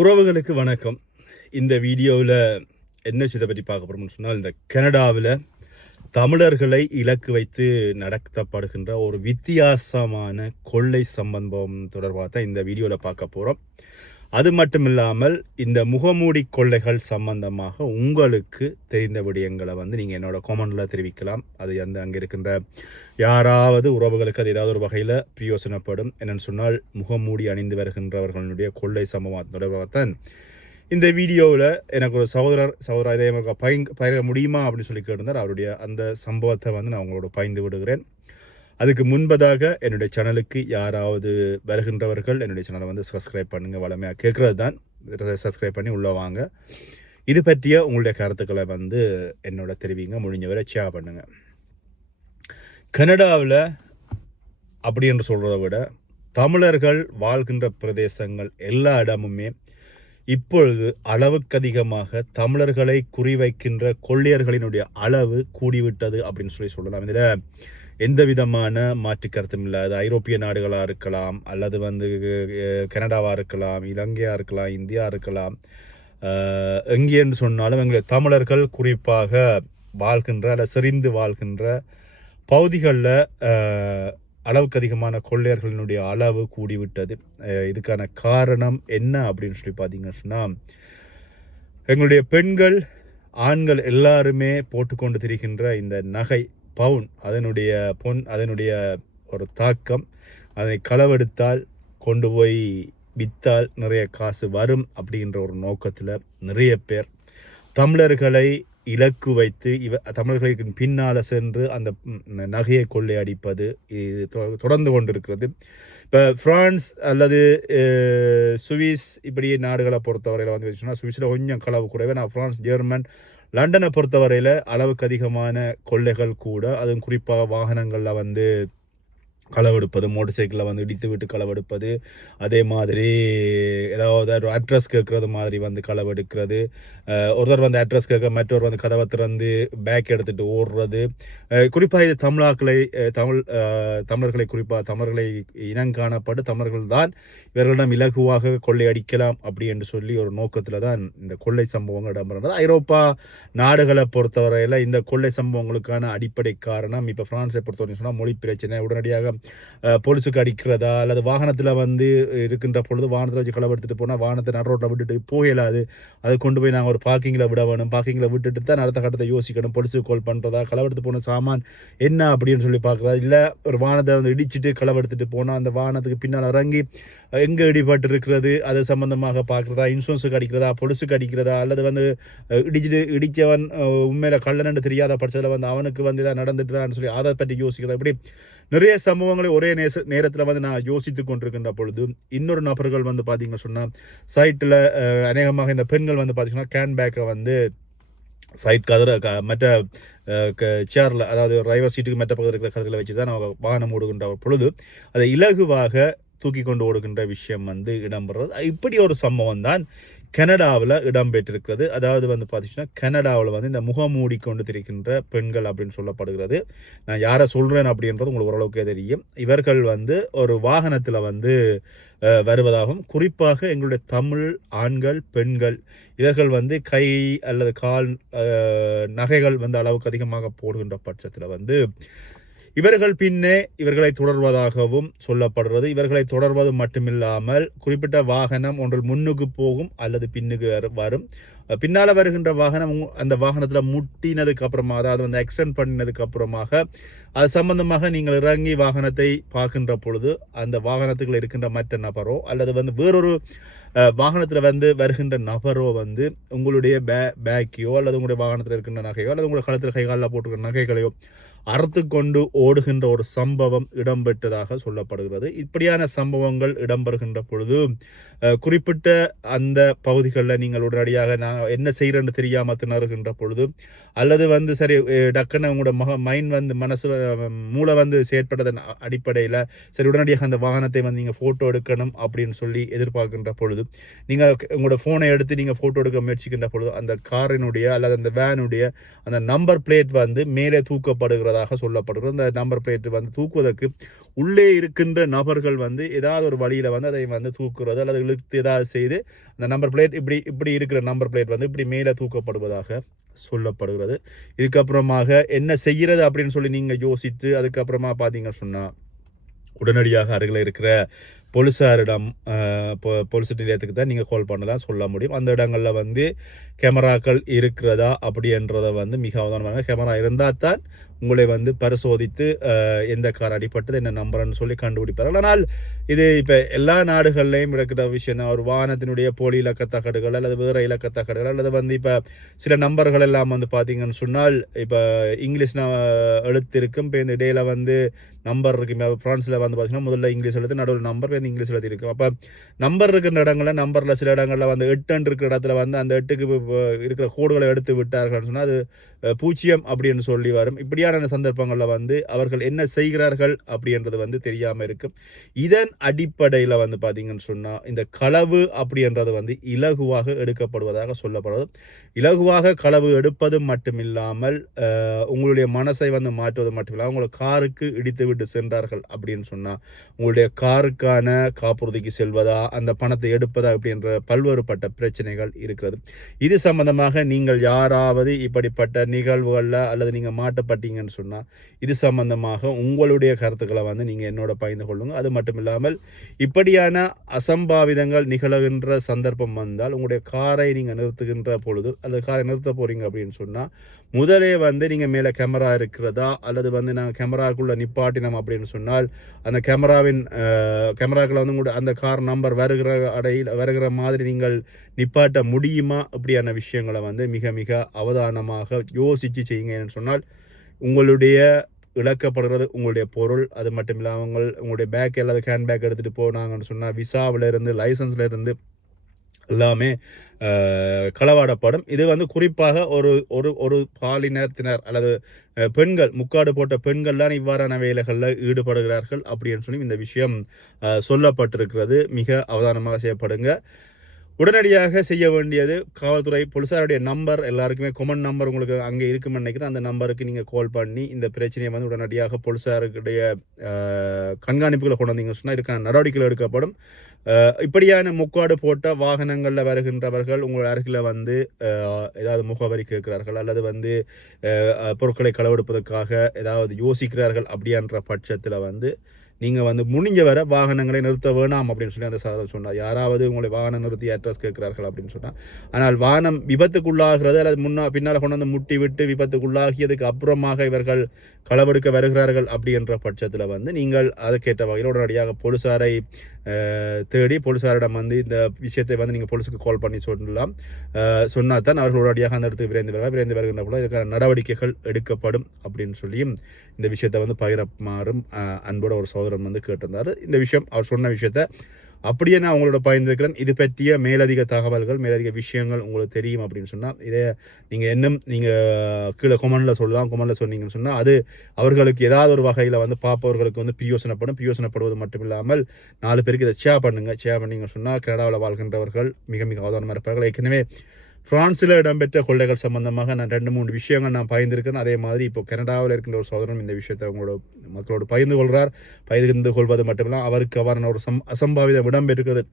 உறவுகளுக்கு வணக்கம். இந்த வீடியோவில் என்ன விஷயத்தை பற்றி பார்க்க போகிறோம்னு சொன்னால், இந்த கனடாவில் தமிழர்களை இலக்கு வைத்து நடத்தப்படுகின்ற ஒரு வித்தியாசமான கொள்ளை சம்பவம் தொடர்பாக தான் இந்த வீடியோவில் பார்க்க போகிறோம். அது மட்டும் இல்லாமல் இந்த முகமூடி கொள்ளைகள் சம்பந்தமாக உங்களுக்கு தெரிந்த விடயங்களை நீங்கள் என்னோட கமெண்டில் தெரிவிக்கலாம். அது அங்கே இருக்கின்ற யாராவது உறவுகளுக்கு அது ஏதாவது ஒரு வகையில் பிரயோசனப்படும். என்னென்னு சொன்னால், முகமூடி அணிந்து வருகின்றவர்களுடைய கொள்ளை சம்பவம் தொடர்பாகத்தான் இந்த வீடியோவில் எனக்கு ஒரு சகோதரர் இதே பயிர முடியுமா அப்படின்னு சொல்லி கேட்டிருந்தார். அவருடைய அந்த சம்பவத்தை நான் உங்களோட பகிர்ந்து விடுகிறேன். அதுக்கு முன்பதாக என்னுடைய சேனலுக்கு யாராவது வருகின்றவர்கள் என்னுடைய சேனலை சப்ஸ்கிரைப் பண்ணுங்கள். வளமையாக கேட்குறது தான், சப்ஸ்கிரைப் பண்ணி உள்ளே வாங்க. இது பற்றிய உங்களுடைய கருத்துக்களை என்னோட தெரிவிங்க, முடிஞ்சவரை ஷேர் பண்ணுங்கள். கனடாவில் அப்படி என்று சொல்கிறத விட தமிழர்கள் வாழ்கின்ற பிரதேசங்கள் எல்லா இடமுமே இப்பொழுது அளவுக்கு அதிகமாக தமிழர்களை குறிவைக்கின்ற கொள்ளையர்களினுடைய அளவு கூடிவிட்டது அப்படின்னு சொல்லலாம். இதில் எந்த விதமான மாற்று கருத்தும் இல்லை. அது ஐரோப்பிய நாடுகளாக இருக்கலாம், அல்லது கனடாவாக இருக்கலாம், இலங்கையாக இருக்கலாம், இந்தியா இருக்கலாம். எங்கேன்னு சொன்னாலும் எங்களை தமிழர்கள் குறிப்பாக வாழ்கின்ற அல்ல செறிந்து வாழ்கின்ற பகுதிகளில் அளவுக்கு அதிகமான கொள்ளையர்களினுடைய அளவு கூடிவிட்டது. இதுக்கான காரணம் என்ன அப்படின்னு சொல்லி பார்த்தீங்கன்னு சொன்னால், எங்களுடைய பெண்கள் ஆண்கள் எல்லாருமே போட்டுக்கொண்டு திரிகின்ற இந்த நகை பவுன், அதனுடைய ஒரு தாக்கம், அதை களவெடுத்தால் கொண்டு போய் விற்றால் நிறைய காசு வரும் அப்படின்ற ஒரு நோக்கத்தில் நிறைய பேர் தமிழர்களை இலக்கு வைத்து தமிழர்களுக்கு பின்னால் சென்று அந்த நகையை கொள்ளையடிப்பது இது தொடர்ந்து கொண்டிருக்கிறது. இப்போ பிரான்ஸ் அல்லது சுவிஸ் இப்படி நாடுகளை பொறுத்தவரையில் சொன்னால், சுவிஸில் கொஞ்சம் களவு குறைவே. நான் பிரான்ஸ், ஜெர்மன், லண்டனை பொறுத்தவரையில் அளவுக்கு அதிகமான கொள்ளைகள் கூட, அதுவும் குறிப்பாக வாகனங்களில் களவெடுப்பது, மோட்டர் சைக்கிளில் இடித்து விட்டு களவெடுப்பது, அதே மாதிரி ஏதாவது ஒரு அட்ரஸ் கேட்குறது மாதிரி களவெடுக்கிறது, ஒருத்தர் அட்ரஸ் கேட்க மற்றவர் கதவை திறந்து பேக் எடுத்துகிட்டு ஓடுறது. குறிப்பாக இது தமிழர்களை குறிப்பாக தமிழர்களை இனங்காணப்பட்டு தமிழர்கள் தான் இவர்களிடம் இலகுவாக கொள்ளையடிக்கலாம் அப்படி என்று சொல்லி ஒரு நோக்கத்தில் தான் இந்த கொள்ளை சம்பவங்கள் இடம்பெறுகிறது. ஐரோப்பா நாடுகளை பொறுத்தவரையில் இந்த கொள்ளை சம்பவங்களுக்கான அடிப்படை காரணம், இப்போ பிரான்ஸை பொறுத்தவரை சொன்னால் மொழி பிரச்சனை. உடனடியாக போலீஸுக்கு அடிக்கிறதா, அல்லது வாகனத்தில் இருக்கின்ற பொழுது வாகனத்தில் வச்சு களவெடுத்துட்டு போனால் வாகனத்தை நடு ரோட்டில் விட்டுட்டு போகலாது, அதை கொண்டு போய் நாங்கள் ஒரு பார்க்கிங்கில் விட வேணும். பார்க்கிங்கில் விட்டுட்டு தான் அடுத்த கட்டத்தை யோசிக்கணும். போலீஸுக்கு கால் பண்ணுறதா, களவெடுத்து போன சாமான் என்ன அப்படின்னு சொல்லி பார்க்குறதா, இல்லை ஒரு வாகனத்தை இடிச்சிட்டு களவெடுத்துட்டு போனால் அந்த வாகனத்துக்கு பின்னால் இறங்கி எங்கே இடிபட்டு இருக்கிறது அது சம்பந்தமாக பார்க்குறதா, இன்சூரன்ஸுக்கு அடிக்கிறதா, பொலிசுக்கு அடிக்கிறதா, அல்லது இடித்தவன் உண்மையில கள்ளனன்னு தெரியாத பட்சத்தில் அவனுக்கு இதாக நடந்துட்டுதான்னு சொல்லி அதை பற்றி யோசிக்கிறதா. இப்படி நிறைய சம்பவங்களை ஒரே நேரத்தில் நான் யோசித்து கொண்டிருக்கின்ற பொழுது, இன்னொரு நபர்கள் பார்த்தீங்கன்னு சொன்னால், சைட்டில் அநேகமாக இந்த பெண்கள் பார்த்தீங்கன்னா கேன்பேக்கை சைட் மற்ற சேரில், அதாவது டிரைவர் சீட்டுக்கு மற்ற பக்கத்தில் இருக்கிற கதர்களை வச்சு தான் நான் வாகனம் ஓடுகின்ற பொழுது அதை இலகுவாக தூக்கி கொண்டு ஓடுகின்ற விஷயம் இடம்பெறுறது. இப்படி ஒரு சம்பவம் தான் கனடாவில் இடம்பெற்றிருக்கிறது. அதாவது பார்த்தீங்கன்னா, கனடாவில் இந்த முகமூடி கொண்டு திரிக்கின்ற பெண்கள் அப்படின்னு சொல்லப்படுகிறது. நான் யாரை சொல்கிறேன் அப்படின்றது உங்களுக்கு ஓரளவுக்கே தெரியும். இவர்கள் ஒரு வாகனத்தில் வருவதாகவும், குறிப்பாக எங்களுடைய தமிழ் ஆண்கள் பெண்கள் இவர்கள் கை அல்லது கால் நகைகள் அளவுக்கு அதிகமாக போடுகின்ற பட்சத்தில் இவர்கள் பின்னே இவர்களை தொடர்வதாகவும் சொல்லப்படுறது. இவர்களை தொடர்வது மட்டுமில்லாமல் குறிப்பிட்ட வாகனம் ஒன்றில் முன்னுக்கு போகும் அல்லது பின்னுக்கு வரும். பின்னால் வருகின்ற வாகனம் அந்த வாகனத்தில் முட்டினதுக்கு அப்புறமா, அதாவது எக்ஸ்டெண்ட் பண்ணினதுக்கு அப்புறமாக அது சம்பந்தமாக நீங்கள் இறங்கி வாகனத்தை பார்க்கின்ற பொழுது அந்த வாகனத்துக்குள்ள இருக்கின்ற மற்ற நபரோ அல்லது வேறொரு வாகனத்தில் வருகின்ற நபரோ உங்களுடைய பேக்கையோ அல்லது உங்களுடைய வாகனத்தில் இருக்கின்ற நகையோ அல்லது உங்களுடைய களத்தில் கைகாலில் போட்டிருக்கிற நகைகளையோ அறுத்து கொண்டு ஓடுகின்ற ஒரு சம்பவம் இடம்பெற்றதாக சொல்லப்படுகிறது. இப்படியான சம்பவங்கள் இடம்பெறுகின்ற பொழுது குறிப்பிட்ட அந்த பகுதிகளில் நீங்கள் உடனடியாக நான் என்ன செய்கிறேன்னு தெரியாமல் திணறுகின்ற பொழுது, அல்லது சரி டக்குன்னு உங்களோட மைண்ட் மனசு மூளை செயற்பட்டதன் அடிப்படையில் சரி உடனடியாக அந்த வாகனத்தை நீங்கள் ஃபோட்டோ எடுக்கணும் அப்படின்னு சொல்லி எதிர்பார்க்கின்ற பொழுது, நீங்கள் உங்களோட ஃபோனை எடுத்து நீங்கள் ஃபோட்டோ எடுக்க முயற்சிக்கின்ற பொழுது அந்த காரினுடைய அல்லது அந்த வேனுடைய அந்த நம்பர் பிளேட் மேலே தூக்கப்படுகிறதா தூக்கப்படுவதாக சொல்லப்படுகிறது. இந்த நம்பர் பிளேட் வந்து தூக்குவதற்கு உள்ளே இருக்கின்ற நபர்கள் வந்து ஏதாவது ஒரு வழியில் வந்து அதை வந்து தூக்குறது அல்லது இழுத்து ஏதாவது செய்து அந்த நம்பர் பிளேட் இப்படி இருக்கிற நம்பர் பிளேட் வந்து இப்படி மேலே தூக்கப்படுவதாக சொல்லப்படுகிறது. இதுக்கப்புறமாக என்ன செய்கிறது அப்படின்னு சொல்லி நீங்கள் யோசித்து அதுக்கப்புறமா பார்த்தீங்கன்னு சொன்னால் உடனடியாக அருகில் இருக்கிற போலீஸாரிடம் போலீஸ் நிலையத்துக்கு தான் நீங்கள் கால் பண்ணலாம் சொல்ல முடியும். அந்த இடங்களில் வந்து கேமராக்கள் இருக்கிறதா அப்படின்றத வந்து மிக அவதானமாக கேமரா இருந்தால் தான் உங்களை வந்து பரிசோதித்து எந்த கார் அடிப்பட்டது என்ன நம்பர்ன்னு சொல்லி கண்டுபிடிப்பார்கள். ஆனால் இது இப்போ எல்லா நாடுகள்லையும் இருக்கிற விஷயம் தான். ஒரு வாகனத்தினுடைய போலி இலக்கத்தகடுகள் அல்லது வேறு இலக்கத்தகடுகள் அல்லது வந்து இப்போ சில நம்பர்கள் எல்லாம் வந்து பார்த்தீங்கன்னு சொன்னால் இப்போ இங்கிலீஷ் எழுத்து இருக்கும். இப்போ இந்த இடையில வந்து நம்பர் இருக்கு. இப்போ ஃப்ரான்ஸில் வந்து பார்த்தீங்கன்னா முதல்ல இங்கிலீஷ் எழுத்து நடுவில் நம்பர் வந்து இங்கிலீஷ் எழுதி இருக்கும். அப்போ நம்பர் இருக்கிற இடங்களில் நம்பரில் சில இடங்களில் வந்து 8 இருக்கிற இடத்துல வந்து அந்த 8க்கு இருக்கிற கோடுகளை எடுத்து விட்டார்கள் சொன்னால் அது 0 அப்படின்னு சொல்லி வரும். இப்படியான சந்தர்ப்பங்களில் வந்து அவர்கள் என்ன செய்கிறார்கள் அப்படின்றது வந்து தெரியாமல் இருக்கும். இதன் அடிப்படையில் வந்து பார்த்தீங்கன்னு சொன்னால் இந்த களவு அப்படின்றது வந்து இலகுவாக எடுக்கப்படுவதாக சொல்லப்படுவது. இலகுவாக களவு எடுப்பது மட்டுமில்லாமல் உங்களுடைய மனசை வந்து மாற்றுவது மட்டுமில்லாமல் உங்களை காருக்கு இடித்து விட்டு சென்றார்கள் அப்படின்னு சொன்னால் உங்களுடைய காருக்கான காப்புறுதிக்கு செல்வதா அந்த பணத்தை எடுப்பதா அப்படின்ற பல்வேறுபட்ட பிரச்சனைகள் இருக்கிறது. இது சம்பந்தமாக நீங்கள் யாராவது இப்படிப்பட்ட நிகழ்வுகளில் அல்லது நீங்கள் மாட்டப்பட்டீங்கன்னு சொன்னால் இது சம்பந்தமாக உங்களுடைய கருத்துக்களை வந்து நீங்கள் என்னோட பகிர்ந்து கொள்ளுங்க. அது மட்டும் இல்லாமல் இப்படியான அசம்பாவிதங்கள் நிகழ்கின்ற சந்தர்ப்பம் வந்தால் உங்களுடைய காரை நீங்கள் நிறுத்துகின்ற பொழுது அல்லது காரை நிறுத்த போகிறீங்க அப்படின்னு சொன்னால் முதலே வந்து நீங்கள் மேலே கேமரா இருக்கிறதா அல்லது வந்து நாங்கள் கேமராக்குள்ளே நிப்பாட்டினோம் அப்படின்னு சொன்னால் அந்த கேமராக்களை வந்து உங்களுடைய அந்த கார் நம்பர் வருகிற மாதிரி நீங்கள் நிப்பாட்ட முடியுமா இப்படியான விஷயங்களை வந்து மிக மிக அவதானமாக யோசித்து செய்யுங்கன்னு சொன்னால் உங்களுடைய இழக்கப்படுகிறது உங்களுடைய பொருள். அது மட்டும் இல்லாமல் உங்களுடைய பேக் அல்லது ஹேண்ட்பேக் எடுத்துகிட்டு போனாங்கன்னு சொன்னால் விசாவிலிருந்து லைசன்ஸ்லேருந்து எல்லாமே களவாடப்படும். இது வந்து குறிப்பாக ஒரு ஒரு ஒரு பாலினத்தினர் அல்லது பெண்கள் முக்காடு போட்ட பெண்கள் தான் இவ்வாறான வேலைகளில் ஈடுபடுகிறார்கள் அப்படின்னு சொல்லி இந்த விஷயம் சொல்லப்பட்டிருக்கிறது. மிக அவதானமாக செய்யப்படுங்க. உடனடியாக செய்ய வேண்டியது காவல்துறை போலீஸாருடைய நம்பர் எல்லாருக்குமே கொமன் நம்பர் உங்களுக்கு அங்கே இருக்குன்னு நினைக்கிறேன். அந்த நம்பருக்கு நீங்கள் கால் பண்ணி இந்த பிரச்சனையை வந்து உடனடியாக போலீஸாருடைய கண்காணிப்புகளை கொண்டு வந்தீங்கன்னு சொன்னால் இதுக்கான நடவடிக்கைகள் எடுக்கப்படும். இப்படியான முக்காடு போட்ட வாகனங்களில் வருகின்றவர்கள் உங்கள் அருகில் வந்து ஏதாவது முகவரி கேட்கிறார்கள் அல்லது வந்து பொருட்களை களவெடுப்பதற்காக ஏதாவது யோசிக்கிறார்கள் அப்படின்ற பட்சத்தில் வந்து நீங்கள் வந்து முடிஞ்ச வர வாகனங்களை நிறுத்த வேணாம் அப்படின்னு சொல்லி அந்த சாதனை சொன்னார். யாராவது உங்களை வாகனம் நிறுத்தி அட்ரஸ் கேட்கிறார்கள் அப்படின்னு சொன்னால் ஆனால் வாகனம் விபத்துக்குள்ளாகிறது அல்லது பின்னால் கொண்டு வந்து முட்டி விட்டு விபத்துக்குள்ளாகியதுக்கு அப்புறமாக இவர்கள் களவெடுக்க வருகிறார்கள் அப்படின்ற பட்சத்தில் வந்து நீங்கள் அதுக்கேற்ற வகையில் உடனடியாக போலீஸாரை தேடி போலீஸாரிடம் வந்து இந்த விஷயத்தை வந்து நீங்கள் போலீஸுக்கு கால் பண்ணி சொல்லலாம். சொன்னால் தான் அவர்கள் உடனடியாக அந்த இடத்துக்கு விரைந்து வருகின்ற கூட இதுக்கான நடவடிக்கைகள் எடுக்கப்படும் அப்படின்னு சொல்லியும் இந்த விஷயத்தை வந்து பகிரமாறும் அன்போட ஒரு சகோதரன் வந்து கேட்டிருந்தார். இந்த விஷயம் அவர் சொன்ன விஷயத்தை அப்படியே நான் உங்களோட பகிர்ந்துக்கிறேன். இது பற்றிய மேலதிக தகவல்கள் மேலதிக விஷயங்கள் உங்களுக்கு தெரியும் அப்படின்னு சொன்னால் இதை நீங்கள் இன்னும் நீங்கள் கீழே கொமெண்டில் சொல்லலாம். கொமெண்டில் சொன்னீங்கன்னு சொன்னால் அது அவர்களுக்கு ஏதாவது ஒரு வகையில் வந்து பார்ப்பவர்களுக்கு வந்து பிரயோசனப்படுவது மட்டும் இல்லாமல் 4 பேருக்கு இதை ஷேர் பண்ணிங்கன்னு சொன்னால் கனடாவில் வாழ்கின்றவர்கள் மிக மிக அவதானமாக இருப்பார்கள். ஏற்கனவே பிரான்ஸில் இடம்பெற்ற கொள்ளைகள் சம்பந்தமாக நான் 2-3 விஷயங்கள் நான் பகிர்ந்திருக்கேன். அதே மாதிரி இப்போ கனடாவில் இருக்கின்ற ஒரு சகோதரன் இந்த விஷயத்தை அவங்களோட மக்களோடு பகிர்ந்து கொள்வது மட்டுமில்லாமல் அவருக்கு அவ்வாறான ஒரு அசம்பாவிதம் இடம்பெற்றிருக்கிறது.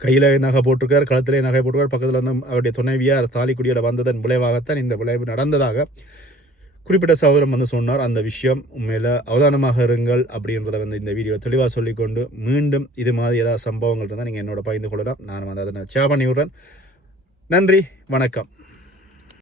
கையில் நகை போட்டிருக்கார், கழுத்திலே நகை போட்டிருக்கார். பக்கத்தில் வந்து அவருடைய துணைவியார் தாலிக்குடியில் வந்ததன் விளைவாகத்தான் இந்த விளைவு நடந்ததாக குறிப்பிட்ட சகோதரம் வந்து சொன்னார். அந்த விஷயம் உண்மையில் அவதானமாக இருங்கள் அப்படின்றத வந்து இந்த வீடியோ தெளிவாக சொல்லிக்கொண்டு மீண்டும் இது மாதிரி ஏதாவது சம்பவங்கள் இருந்தால் நீங்கள் என்னோட பகிர்ந்து கொள்ளலாம். நான் வந்து அதை ஷேர் பண்ணி விடுறேன். நன்றி, வணக்கம்.